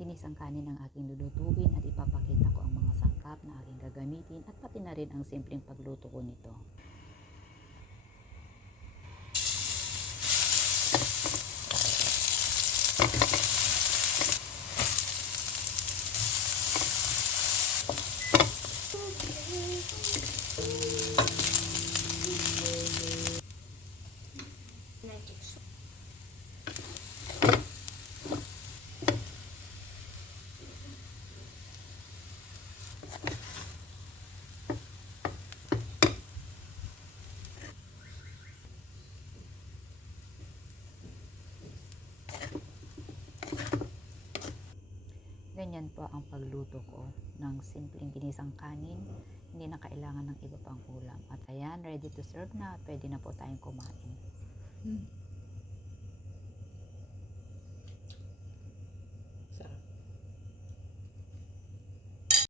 Ginisang kanin ang aking lulutuin at ipapakita ko ang mga sangkap na aking gagamitin at pati na rin ang simpleng pagluto ko nito. Ganyan po ang pagluto ko ng simpleng ginisang kanin. Hindi na kailangan ng iba pang ulam. At ayan, ready to serve na. Pwede na po tayong kumain.